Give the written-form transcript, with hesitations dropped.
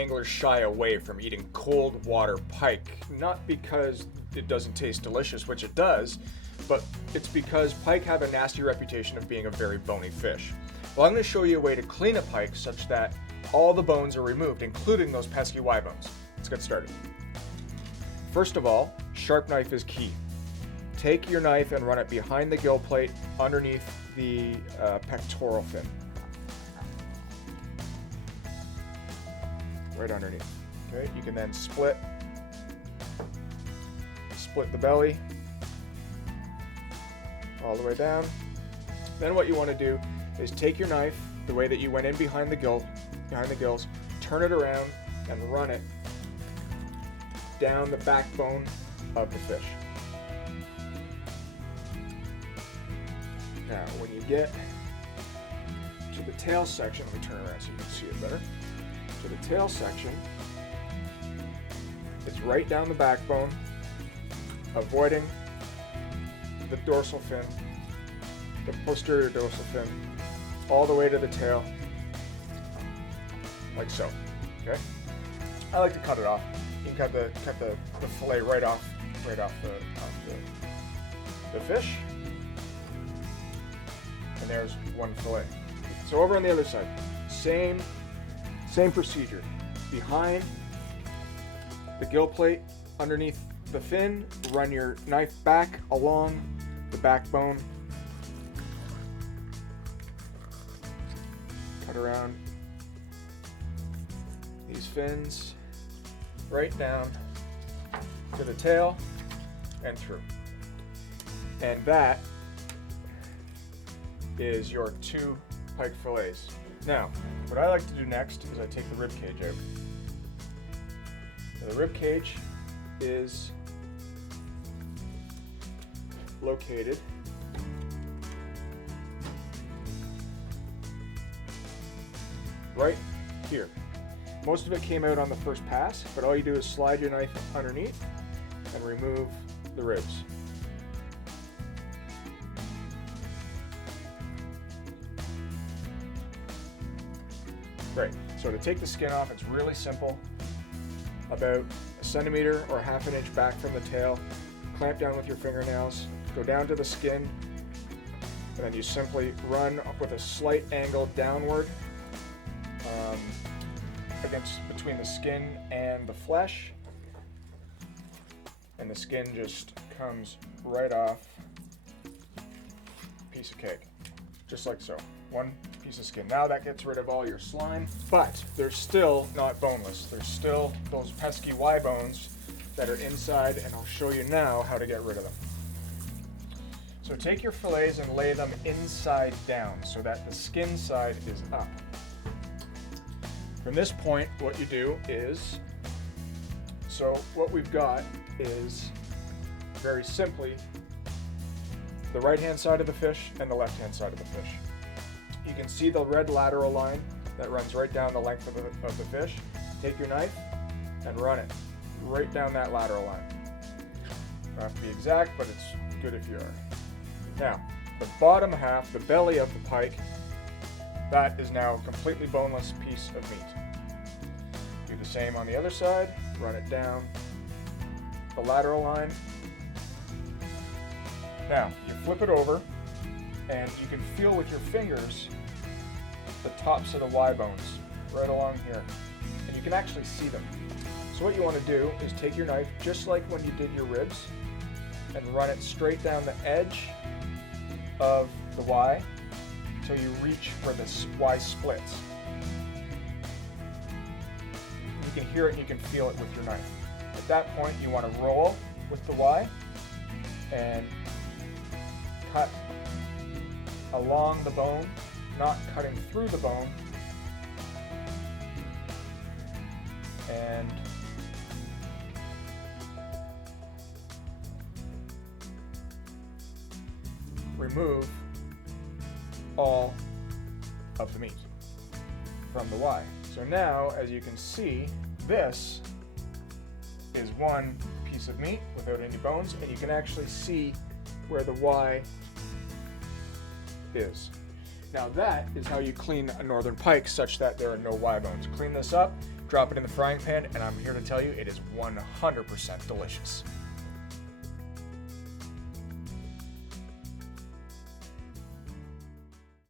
anglers shy away from eating cold water pike, not because it doesn't taste delicious, which it does, but it's because pike have a nasty reputation of being a very bony fish. Well, I'm going to show you a way to clean a pike such that all the bones are removed, including those pesky Y bones. Let's get started. First of all, sharp knife is key. Take your knife and run it behind the gill plate underneath the pectoral fin. Right underneath. Okay, you can then split the belly all the way down. Then what you want to do is take your knife the way that you went in behind the gills, turn it around and run it down the backbone of the fish. Now, when you get to the tail section, let me turn around so you can see it better. To the tail section, it's right down the backbone, avoiding the dorsal fin, the posterior dorsal fin, all the way to the tail, like so. Okay. I like to cut it off. You can cut the fillet right off the fish. And there's one fillet. So over on the other side, same procedure. Behind the gill plate, underneath the fin, run your knife back along the backbone. Cut around these fins, right down to the tail and through. And that is your 2 pike fillets. Now, what I like to do next is I take the rib cage out. Now, the rib cage is located right here. Most of it came out on the first pass, but all you do is slide your knife underneath and remove the ribs. Great. So to take the skin off, it's really simple. About a centimeter or half an inch back from the tail, clamp down with your fingernails, go down to the skin, and then you simply run with a slight angle downward between the skin and the flesh, and the skin just comes right off. Piece of cake, just like so. One piece of skin. Now that gets rid of all your slime, but they're still not boneless. There's still those pesky Y bones that are inside, and I'll show you now how to get rid of them. So take your fillets and lay them inside down so that the skin side is up. From this point, what you do is, so what we've got is very simply the right-hand side of the fish and the left-hand side of the fish. You can see the red lateral line that runs right down the length of the fish. Take your knife and run it right down that lateral line. You don't have to be exact, but it's good if you are. Now, the bottom half, the belly of the pike, that is now a completely boneless piece of meat. Do the same on the other side, run it down the lateral line. Now, you flip it over, and you can feel with your fingers the tops of the Y bones right along here, and you can actually see them. So what you want to do is take your knife, just like when you did your ribs, and run it straight down the edge of the Y until you reach where the Y splits. You can hear it and you can feel it with your knife. At that point, you want to roll with the Y and cut along the bone, not cutting through the bone, and remove all of the meat from the Y. So now, as you can see, this is one piece of meat without any bones, and you can actually see where the Y is. Now that is how you clean a northern pike such that there are no Y bones. Clean this up, drop it in the frying pan, and I'm here to tell you it is 100% delicious.